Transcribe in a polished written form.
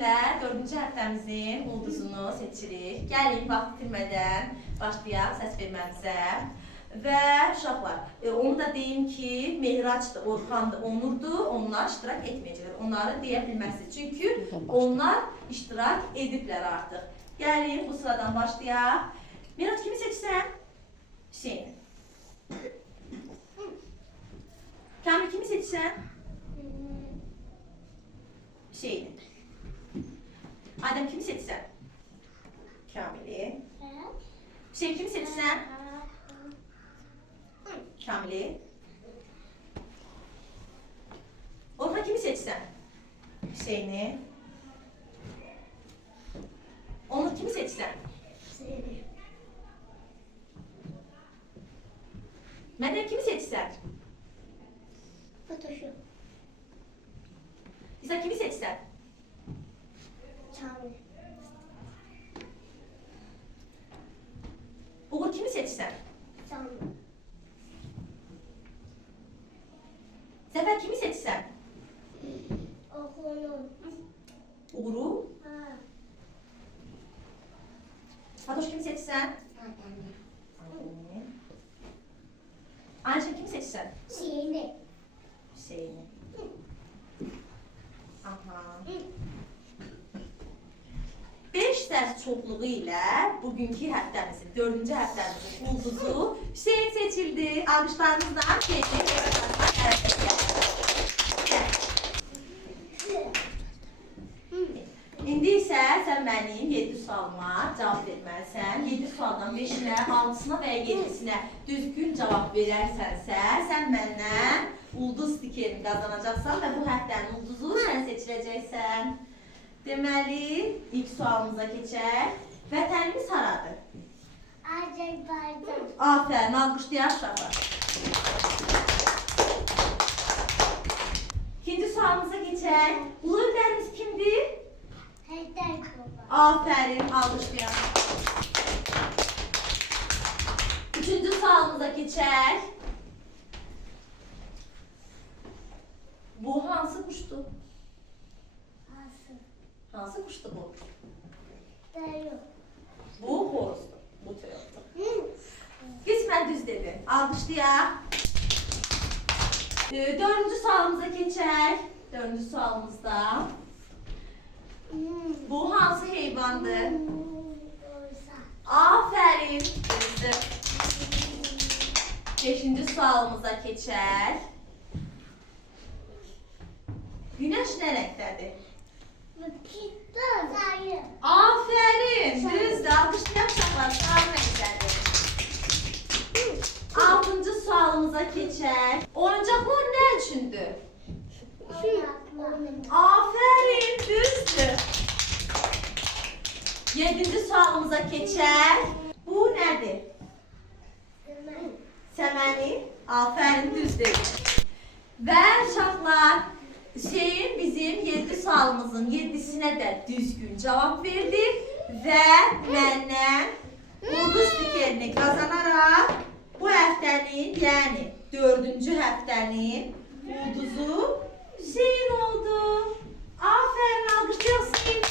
sizinlə 4-cü həftəmizin ulduzunu seçirik. Gəlin, vaxt itirmədən başlayaq səs verməmizə. Və uşaqlar, onu da deyim ki, Mehraçdır, Orxandır, Onurdur, onlar iştirak etməyəcəklər. Onları deyə bilməzsiniz. Çünki onlar iştirak ediblər artıq. Gəlin, bu sıradan başlayaq. Mehraç, kimi seçsən? Hüseyin. Kamil, kimi seçsən? Hüseyin. Adem, kimi seçsən? Kamil'i. Hüseyin, kimi seçsən? Kamil'i. Orhan, kimi seçsən? Hüseyin'i. Onur, kimi seçsən? Mədən, kimi seçsən? Fotoşop. İsa, kimi seçsən? Kamil. Uğur, kimi seçsən? Kamil. Zəfər, kimi seçsən? Oğlum. Uğur'u. Ha. Fatoş, kimi seçsən? Adem'i. Adem'i. Ayşe, kimi seçsən? Şeyini. Hüseyin'i. Aha. 5 dərs çoxluğu ilə bugünkü həftəmizin, 4-cü həftəmizin ulduzu Hüseyin seçildi. Alqışlarınızla Hüseyin'i İndi isə sən mənim 7 sualıma cavab verməlisən. 7 sualdan 5-inə, 6-sına və ya 7-sinə düzgün cavab verərsənsə, sən məndən ulduz stikerini qazanacaqsan və bu həftənin ulduzu sən seçiləcəksən. Deməli, ilk sualımıza keçək. Vətənimiz haradır? Azerbaycan. Afərin, alqışlayaq uşaqlar. İkinci sualımıza keçək. Ulu öndərimiz kimdir? Heydər baba. Afərin, alqışlayaq. Üçüncü sualımıza keçək. Bu hansı quşdur? Asıl. Hansı quşdur bu? Dayı. Bu xoruzdur. Bu toyotdur. Qismən düz dedin. Alqışlayaq. Dördüncü sualımıza keçək. Dördüncü sualımızda. Bu hansı heyvandır? Afərin. Düzdür. Beşinci sualımıza keçək. Günəş nə rəngdədir? Dayı. Afərin. Düzdür. Alqışlayaq uşaqlar. Sağ rəngdədir. Altıncı sualımıza keçək. Oyuncaqlar nə üçündür? Afərin. Düzdür. Yedinci sualımıza keçək. Bu nədir? Səməni. Afərin. Düzdür. Və uşaqlar, Hüseyin bizim 7 sualımızın 7-sinə də düzgün cavab verdi və məndən ulduz stikerini qazanaraq bu həftənin, yəni 4-cü həftənin ulduzu Hüseyin oldu. Afərin, alqışlayaq Hüseyin.